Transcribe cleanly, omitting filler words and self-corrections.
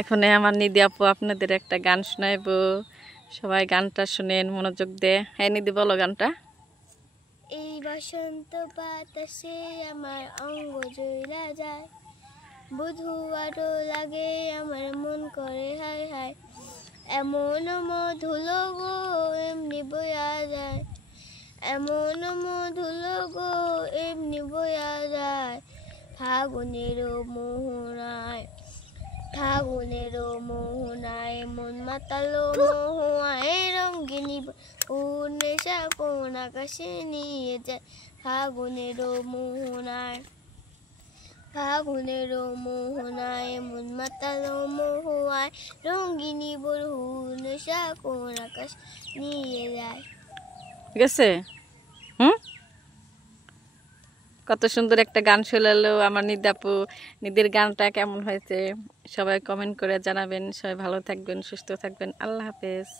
এখন আমার নিধি আপু আপনাদের একটা গান শোনাইবো, সবাই গানটা শুনেন মনোযোগ দিয়ে। হ্যাঁ নিধি, বলো গানটা। এই বসন্ত বাতাসে আমার অঙ্গ জুড়া যায়, বধূ আরো লাগে আমার মন করে হায় হায়, এমন মধুলো গো এমনি বয়া যায়, এমন মধুলো গো এমনি বয়া যায়, ফাগুনের মোহনায়, ফাগুনের মোহনায় মন মাতালো মোহায়, রঙ্গিনী কোন নেশা কোন আকাশে নিয়ে যায়, ফাগুনের মোহনায়, ফাগুনের মোহনায় মন মাতালো মোহায়, রঙ্গিনী বরু নেশা কোন আকাশ নিয়ে যায়। ঠিক আছে? কত সুন্দর একটা গান শোনালো আমার নিধি আপু। নিধির গানটা কেমন হয়েছে সবাই কমেন্ট করে জানাবেন। সবাই ভালো থাকবেন, সুস্থ থাকবেন। আল্লাহ হাফেজ।